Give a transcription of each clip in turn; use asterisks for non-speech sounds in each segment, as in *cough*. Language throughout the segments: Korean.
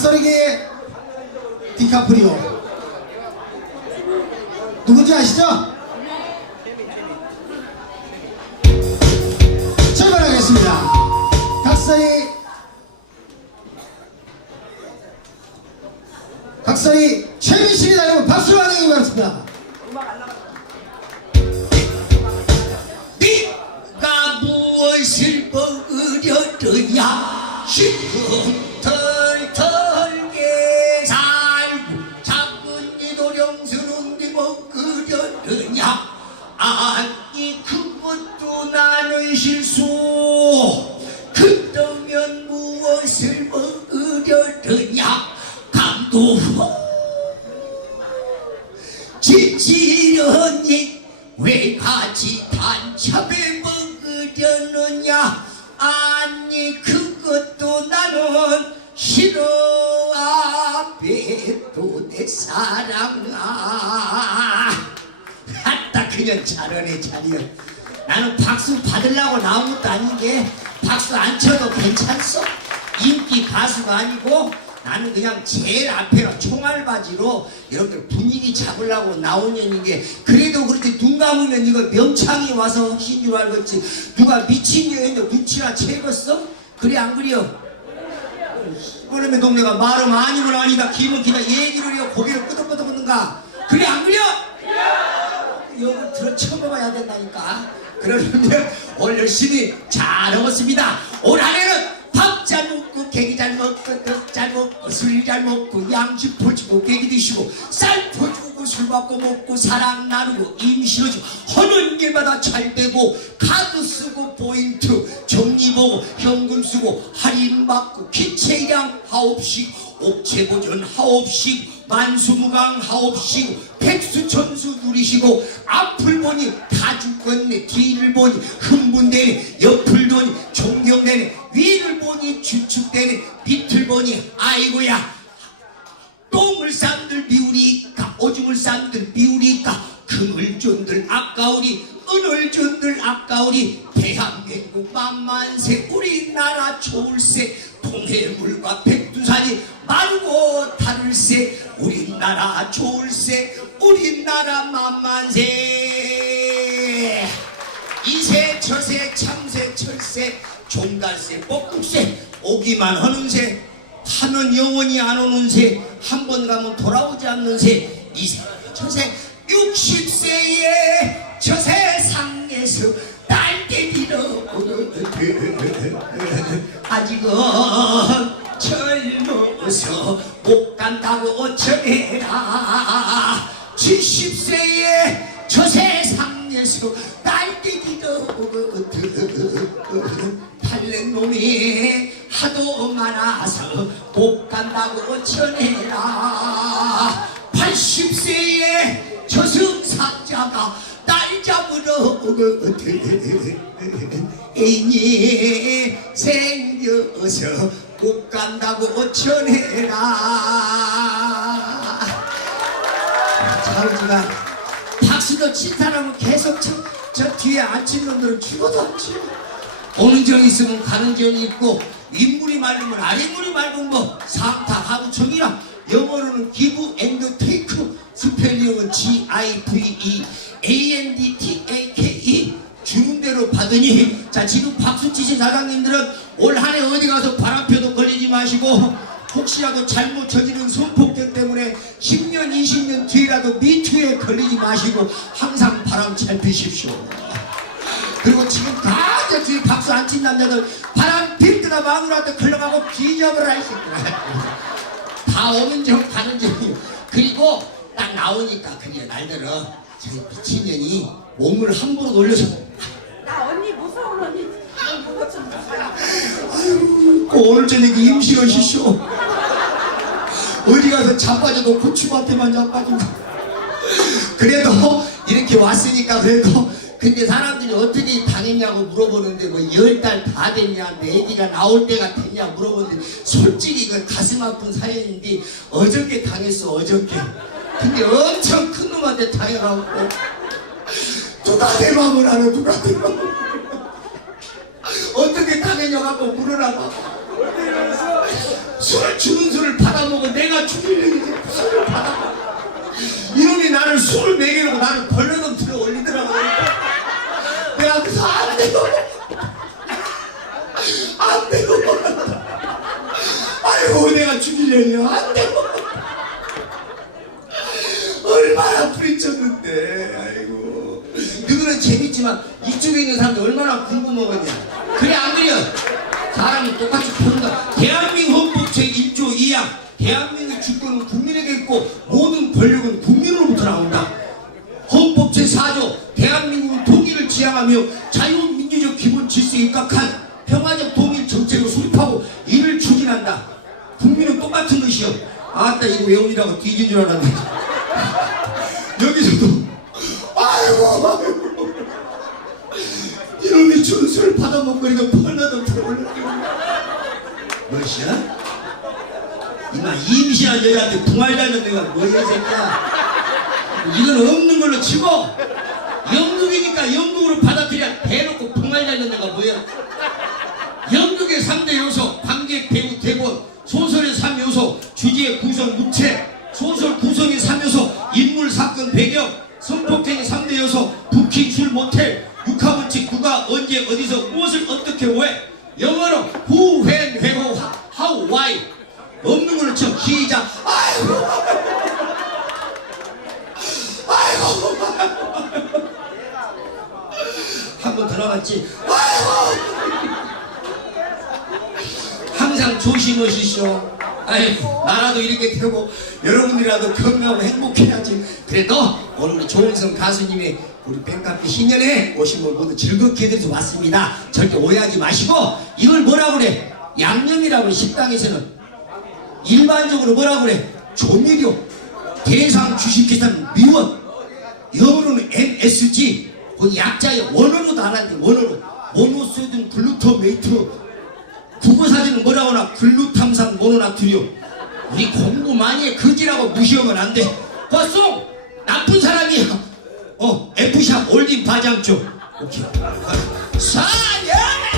각설에게 디카프리오 누군지 아시죠? 출발하겠습니다. 각설이 각설이 최민식이다 여러분 박수로 환영해 바랍니다. 네가 무엇을 먹으려느냐 시금 그냥 잘하네 잘이여 나는 박수 받으려고 나온 것도 아닌데 박수 안 쳐도 괜찮소 인기 가수가 아니고 나는 그냥 제일 앞에가 총알바지로 여러분들 분위기 잡으려고 나온 년인게 그래도 그렇게 눈 감으면 이거 명창이 와서 하신 줄 알겠지 누가 미친 여인도 눈치나 채겠어? 그래 안 그래요? 그러면 동네가 말은 아니면 아니다 기면 기다 얘기를 해요 고개를 끄덕끄덕 끄는가 그래 안 그래요? 이걸 들어 쳐먹어야 된다니까. 그러는데 오늘 열심히 잘 먹었습니다. 올 한해는 밥 잘 먹고 계기 잘 먹고 떡잘 먹고 술 잘 먹고 양식 퍼주고 계기 드시고 쌀 퍼주고 술 받고 먹고 사랑 나누고 임신해주고 하는 일마다 잘 되고 카드 쓰고 포인트 정리 보고 현금 쓰고 할인 받고 기체량 하옵씩 옥체 보존 하옵씩 만수무강 하옵시고 백수 천수 누리시고 앞을 보니 다 죽겠네. 뒤를 보니 흥분되네. 옆을 보니 존경되네. 위를 보니 주축되네. 밑을 보니 아이고야. 똥을 싼들 미우리까 오줌을 싼들 미우리까 금을 준들 아까우리 은을 준들 아까우리 대한민국 만만세 우리나라 좋을세 동해물과 백두산이 마르고 다를세 우리나라 좋을세 우리나라 만만세 이세 저세 참새 철새 종달새 뻑국새 오기만 하는 새 하면 영원히 안 오는 새 한 번 가면 돌아오지 않는 새 이세 저세 60세에 저 세상에서 날개리로 아직은 젊어서 못 간다고 전해라. 70세에 저 세상에서 날뛰기도 달랜 놈이 하도 많아서 못 간다고 전해라. 80세에 저승사자가 날 잡으러 애인이 생겨서 못 간다고 전해라 자우지가 박수도 친 사람은 계속 쳐. 저 뒤에 앉힌 놈들은 죽어도 안 쳐. 오는 정 있으면 가는 정이 있고 윗물이 맑으면 아랫물이 맑은 거 상타 하부 정이라 영어로는 기브 앤드 테이크 스펠링은 G I V E A N D T A K E 주는 대로 받으니 자 지금 박수 치신 사장님들은 올 한 해 어디 가서 바람표도 걸리지 마시고 혹시라도 잘못 저지른 성폭행 때문에 10년 20년 뒤라도 미투에 걸리지 마시고 항상 바람 잘 피십시오. 그리고 지금 다저 뒤에 박수 안 친 남자들 바람 필 때나 마누라한테 걸러가고 기적을 하실 거야 다 오는 정 가는 정이 그리고 딱 나오니까 그래 날들어 저 미친년이 몸을 함부로 놀려서 나 언니 무서운 언니. 너 그것 좀 무서워 꼭 오늘 저녁에 임신하시쇼 어디 가서 자빠져도 고추밭에만 자빠지고 그래도 이렇게 왔으니까 그래도 근데 사람들이 어떻게 당했냐고 물어보는데 뭐 열 달 다 됐냐 내 애기가 나올 때가 됐냐 물어보는데 솔직히 이건 가슴 아픈 사연인데 어저께 당했어 어저께 근데 엄청 큰 놈한테 누가 내 마음을 알아 누가 내 마음을. 어떻게 당했냐고 물으라고. 술 주는 술을 받아먹어. 내가 죽이려고 술을 받아먹어 이놈이 나를 술을 먹이려고 나를 벌러덩 들어 올리더라고. 내가 그래서 안 돼요 안 돼요 아이고 내가 죽이려요. 안 돼요 얼마나 부딪혔는데 아이고. 너희는 재밌지만 이쪽에 있는 사람들 얼마나 궁금하겠냐. 그래 안 그래 사람이 똑같이 푼다. 대한민국 헌법 제1조 2항. 대한민국 주권은 국민에게 있고 모든 권력은 국민으로부터 나온다. 헌법 제4조 대한민국은 독일을 지향하며 자유민주적 기본 질서에 입각한 평화적 통일 정책을 수립하고 이를 추진한다. 국민은 똑같은 것이요. 아따 이거 외운이라고 뒤진 줄 알았네 여기서도 아이고 이놈이 준수를 받아먹으니까 펄나도 펄나 뭐시야? 이마 임시한 여자한테 부활자는 내가 뭐야 이 새끼야 이건 없는 걸로 치고 영국이니까 영국으로 받아들여. 대놓고 부활자는 내가 뭐야 연극의 3대 요소, 관객, 배우, 대본, 소설의 3요소, 주제, 구성, 묵체, 소설 구성의 3요소, 인물, 사건, 배경, 성폭행의 3대 요소, 부킹, 술, 모텔, 육하원칙, 누가, 언제, 어디서, 무엇을, 어떻게, 왜, 영어로 who, when, where, how, why. 없는 걸로 쳐 시작 아이고. 아이고. 한 번 들어갔지? 아이고. 항상 조심하시오. 아이, 나라도 이렇게 되고 여러분이라도 건강하고 행복해야지. 그래 도 오늘 우리 조은성 가수님의 우리 팬카페 신년에 오신 분 모두 즐겁게 해드려서 왔습니다. 절대 오해하지 마시고 이걸 뭐라고 그래? 양념이라고 그래 식당에서는 일반적으로 뭐라고 그래? 조미료 대상 주식회사는 미원 영어로는 MSG 그 약자의 원어로도 안 하는데 원어로 모노소딘 글루토메이트 국어 사진은 뭐라고 나 글루탐산 모노나트리움 우리 공부 많이 해. 그지라고 무시하면 안돼. 그송 나쁜 사람이야. 어 F샵 올린 바장쪽. 오케이. 사연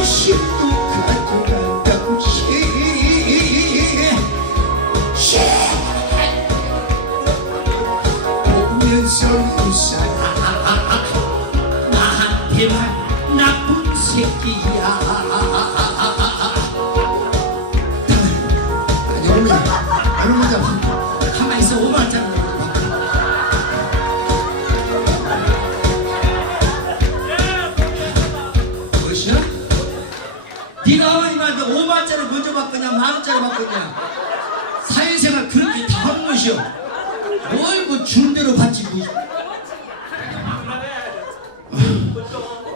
worship 만원짜리 받거냐 사회생활 그렇게 다 하는 것이오 뭘뭐 주는 대로 받지 뭐.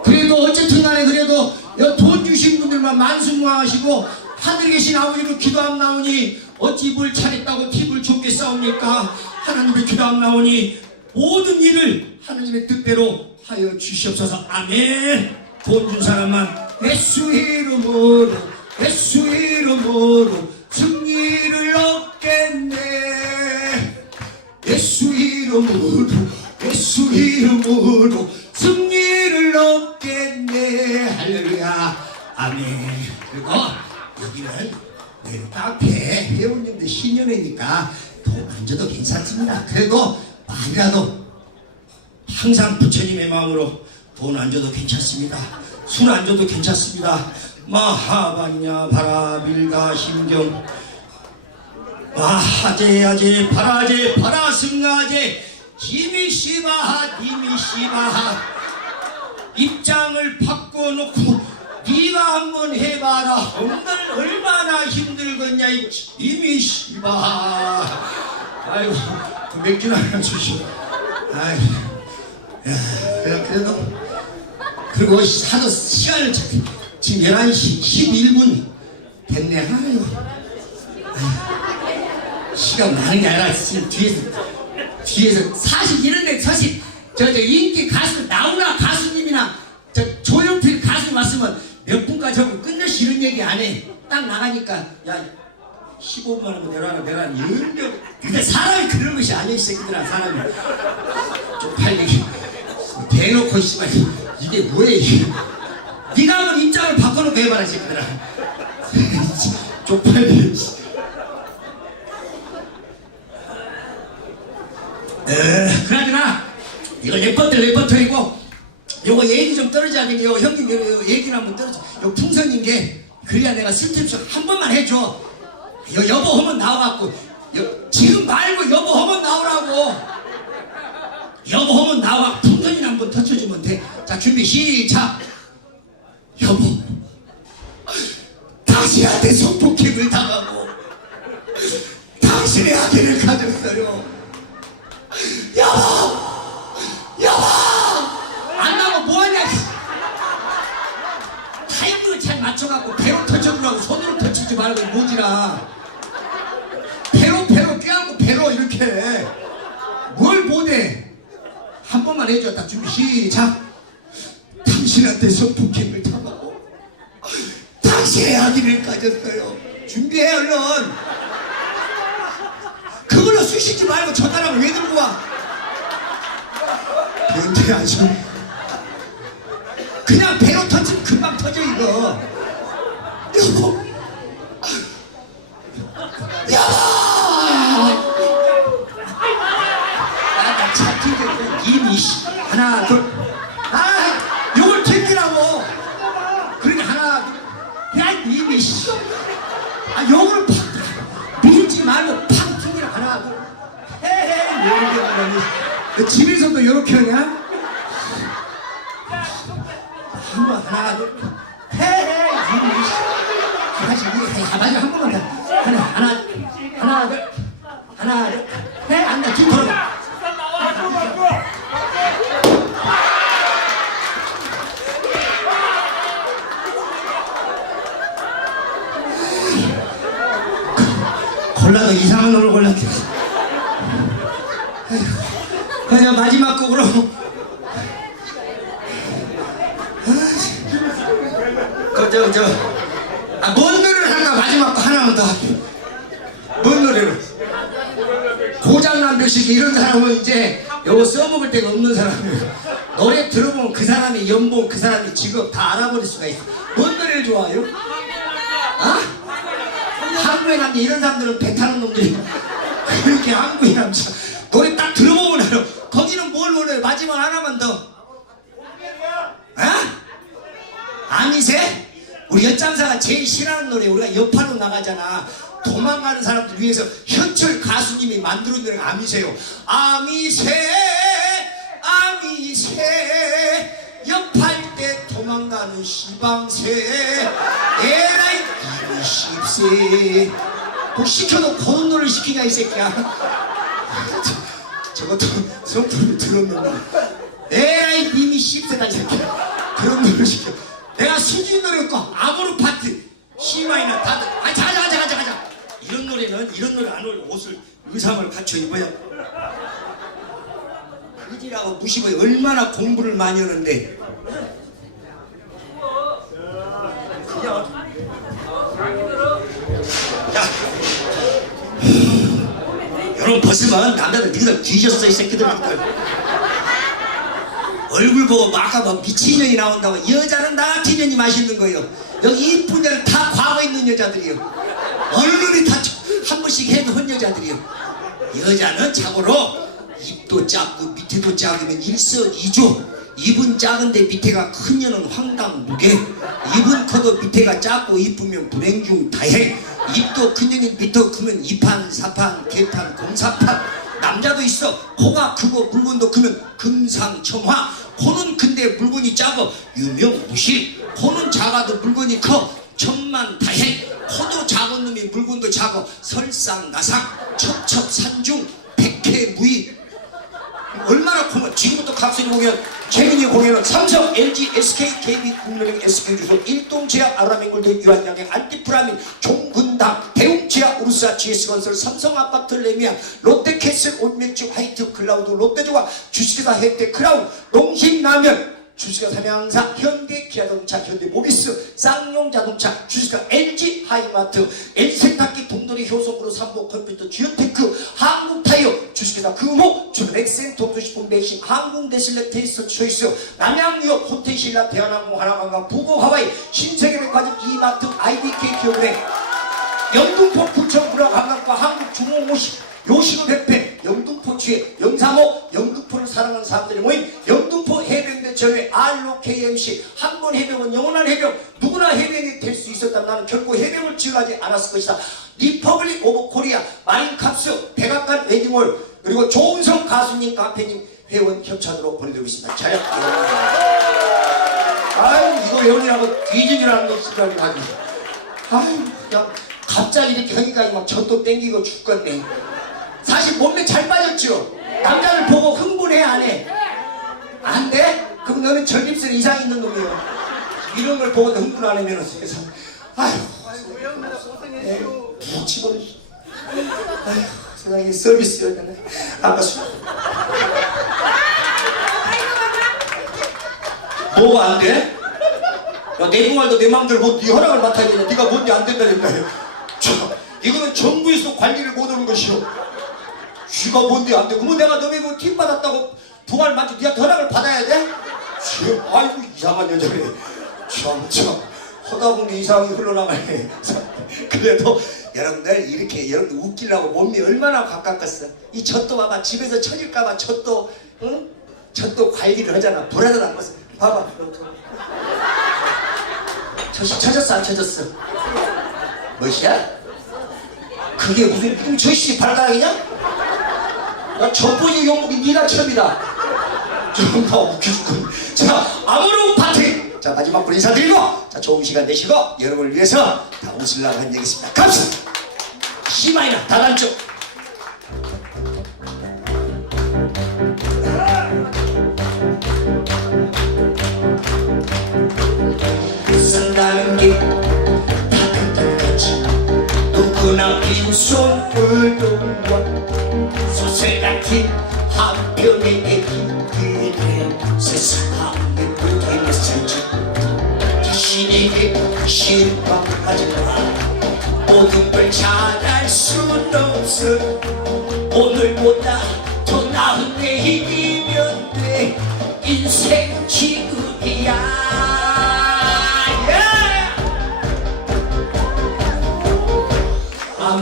그래도 어쨌든 간에 그래도 여돈 주신 분들만 만수무하시고 하늘에 계신 아버지로 기도함 나오니 어찌 뭘 차렸다고 팁을 좁게 싸웁니까? 하나님의 기도함 나오니 모든 일을 하나님의 뜻대로 하여 주시옵소서. 아멘. 돈 준 사람만. 예수 이름으로 예수 이름으로 승리를 얻겠네. 예수 이름으로 예수 이름으로 승리를 얻겠네. 할렐루야. 아멘. 그리고 여기는 내 카페 회원님들 신년회니까 돈안 줘도 괜찮습니다. 그래도 많이라도 항상 부처님의 마음으로 돈 안 줘도 괜찮습니다. 술 안 줘도 괜찮습니다. 마하반야 바라빌가 심경. 마하제야제 바라제 바라승가제. 지미시바하 니미시바하. 입장을 바꿔놓고 네가 한번 해봐라. 오늘 얼마나 힘들겠냐 이 지미시바하. 아이고 그 맥주나 주시오. 아이고. 야, 그래, 그래도 그리고 하도 시간을 자- 지금 11시 11분 됐네. 아이고 아이고, 시간 많은 게 아니라 지금 뒤에서 뒤에서 사실 이런데 사실 저, 저 인기 가수 나훈아 가수님이나 저 조용필 가수 왔으면 몇 분까지 하고 끝내시 이런 얘기 안 해 딱 나가니까 야 15분 하면 내려라. 내가 열명. 근데 사람이 그런 것이 아니야 이 새끼들아 사람이. 쪽팔리게. 대놓고 씨발 이게 뭐야 이게? 네가 한번 입장을 바꿔놓고 해봐라 이 새끼들아 쪽팔리게 에 그나저나 이거 레퍼트 레퍼트리고 요거 얘기 좀 떨어져야겠네 요 형님 요, 요 얘기를 한번 떨어져. 요 풍선인 게 그래야 내가 쓸데없이 한 번만 해줘. 여, 여보 하면 나와갖고 여, 지금 말고 여보 하면 나오라고. 여보 하면 나와. 풍선이나 한번 터쳐주면 돼 자 준비 시작! 여보 당신한테 성폭행을 당하고 당신의 아기를 가졌어요. 여보 여보! 안 나오면 뭐하냐 타이밍을 잘 맞춰갖고 배로 터쳐주라고 손으로 터치지 말고 뭐지라 배로 배로 껴안고 배로 이렇게. 뭘 못해 한 번만 해줘. 딱 준비 시작 당신한테 성폭행을 당하고 당신의 아기를 가졌어요. 준비해 얼른. 그걸로 쑤시지 말고 저 사람 왜 들고 와? 변태 아주. 그냥 배로 터지면 금방 터져 이거. 여보. 아나 잡히겠고 이미 씨. 하나 둘 집에서도 이렇게 하냐? 한번 하나 둘 씨. 다시 이렇게 해. 아, 한 번만 더 하나 하나 하나 둘 하나 둘 해 안돼 뒤 돌아 골라도 이상한 놈을 골랐대. 그냥 마지막 곡으로. 그저 저. 아, 뭔 노래를 할까 마지막 거 하나만 더 할게. 뭔 노래로? 고장난 벽식 이런 사람은 이제 요거 써먹을 데가 없는 사람이에요. 노래 들어보면 그 사람의 연봉, 그 사람의 직업 다 알아버릴 수가 있어. 뭔 노래를 좋아해요? 아? 한국에 남자 이런 사람들은 배 타는 마지막 하나만 더. 어? 아미새? 우리 엿장사가 제일 싫어하는 노래 우리가 옆판으로 나가잖아. 도망가는 사람들 위해서 현철 가수님이 만들어 놓은 아미새요. 아미새 아미새 옆할 때 도망가는 시방새 에라이 이십세. 뭐 시켜도 고는 노래를 시키냐 이 새끼야 저것도 *laughs* 성품을 들었는데. 에라이 님이 씹새다 이 새끼야 그런 노래 시켜. 내가 수지 노래 거 아모르 파트 시마이나 다들 아 자자 가자 가자 가자. 이런 노래는 이런 노래 안 어울려. 옷을 의상을 갖춰 입어야 그지라고 무시고 얼마나 공부를 많이 하는데 그냥 야 여러분 벗으면 남자들 니들 뒤졌어 이 새끼들. 얼굴 보고 막뭐 미친년이 나온다고. 여자는 나 같은 년이 맛있는 거예요. 여기 이쁜 여자는 다 과거 있는 여자들이요. 얼굴이 다 한 번씩 해놓은 여자들이요. 여자는 자고로 입도 작고 밑에도 작으면 일석이조. 입은 작은데 밑에가 큰 년은 황당무계 입은 커도 밑에가 작고 이쁘면 불행중 다행 입도 큰 년이 밑도 크면 이판 사판 개판 공사판. 남자도 있어. 코가 크고 물건도 크면 금상첨화. 코는 큰데 물건이 작아 유명무실. 코는 작아도 물건이 커. 천만다행. 코도 작은 놈이 물건도 작아 설상가상 첩첩산중 백해무이 얼마나 크면 지금부터 갑순이 공연 최근이 공연은 삼성, LG, SK, KB, 국민은행, SK주소, 일동제약, 아라맹골드, 유한양행, 안티프라민, 종근당, 대웅제약, 우르사, GS건설, 삼성아파트, 레미안, 롯데캐슬, 온맥주, 화이트, 클라우드, 롯데조가, 주식회사 혜택, 크라운, 농심라면, 주식회사 삼양사, 현대 기아자동차, 현대 모비스, 쌍용자동차, 주식회사 LG 하이마트, L세탁기 동돌이 효소으로 삼보 컴퓨터, 지오테크, 한국타이어, 주식회사 금호, 주백센, 동도식품 배신, 항공대실내 테이스트 초이스, 남양유업, 호텔신라, 대한항공, 하나관광, 부고 하와이, 신세계백화점, 이마트, IBK 기업은행, 영등포 부천 문화관광과 한국중공오시 요식은 백패 영등포주의 영사모 영등포를 사랑하는 사람들이 모인 영등포 해병대 전회 ROKMC 한 번 해병은 영원한 해병 누구나 해병이 될 수 있었다면 나는 결코 해병을 지원하지 않았을 것이다. 리퍼블릭 오브 코리아 마린캅스 백악관 웨딩홀 그리고 조은성 가수님 카페님 회원 협찬으로 보내드리고 있습니다. 자력 아유 이거 회원이라고 뒤집이라는 거 시간이 가지 아유 야 갑자기 이렇게 하니까 막 젖도 땡기고 죽겠네 사실 몸매 잘 빠졌죠 남자를 보고 흥분해 안 해 안 돼? 그럼 너는 전립선 이상 있는 놈이요 이런 걸 보고 흥분 안 하면 세상 아휴 푹 치고는 아휴 세상에 서비스였네 아까 수 뭐가 안 돼? 야, 내 부말도 내 맘대로 뭐네 허락을 맡아야 되냐? 네가 뭔데 안 된다니까. 저, 이거는 정부에서 관리를 못하는 것이오. 쥐가 뭔데 안 돼? 그러면 내가 너네 그팀 받았다고 부말 맞지? 네가 허락을 받아야 돼? 쥐, 아이고 이상한 여자네. 참, 참. 하다 보니 이상이 흘러나가네. *laughs* 그래도 여러분들 이렇게 여러분들 웃기려고 몸이 얼마나 가깝겠어. 이 젖도 봐봐. 집에서 쳐질까봐 젖도, 응? 젖도 관리를 하잖아. 불안을 안 봤어. 봐봐. 젖이 쳐졌어 안 쳐졌어? 멋이야? 그게 무슨 뭉쳐씨 발가락이냐? 나 젖보지 용목이 니가 처음이다. 정말 웃겨 죽군 자 아무로 파티. 자 마지막 분 인사드리고 자 좋은 시간 되시고 여러분을 위해서 다 웃으려고 한 얘기있습니다. 감사 시마이나 다단쪽 빈손을 동원 소설 같은 한 편의 얘기들에 세상에 묻어있는 산지 자신에게 실망하지 마 모든 걸 잘할 수는 없어 오늘보다 더 나은 내일이면 돼 인생 지금이야 아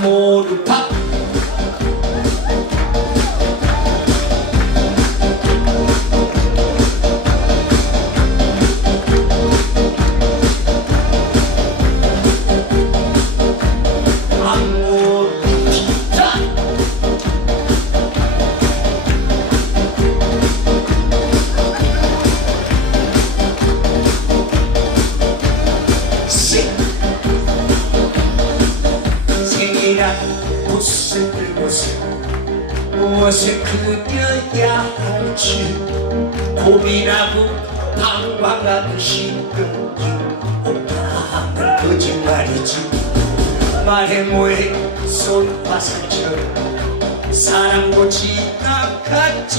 마해모의 솔파산처럼 사랑도 지나갔지만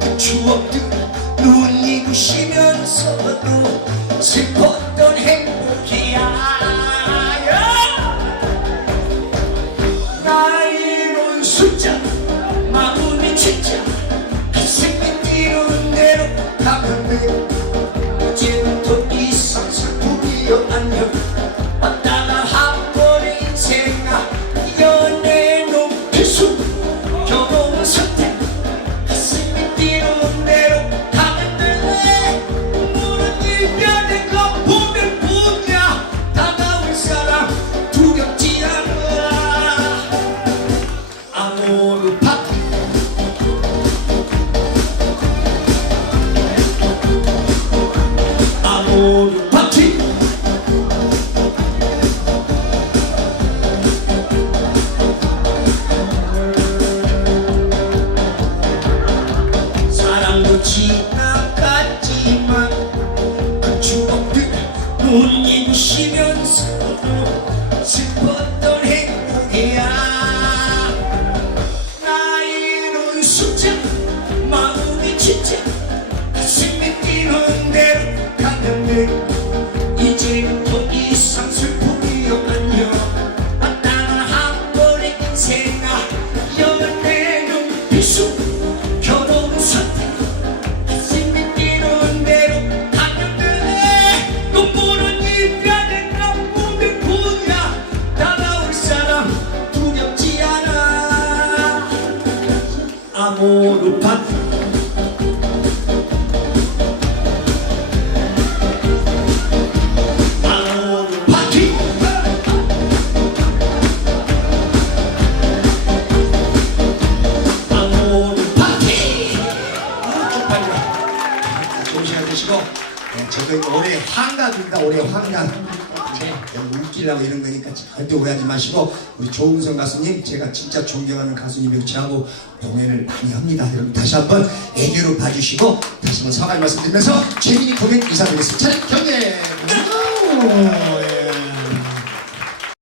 그 추억들 눈이 부시면서도 슬퍼 with that 해야지 절대 오해하지 마시고 우리 조은성 가수님 제가 진짜 존경하는 가수님이고 제하고 공연을 많이 합니다. 여러분 다시 한번 애교로 봐주시고 다시 한번 사과의 말씀 드리면서 최민희 공연 인사드리겠습니다 차렷 경례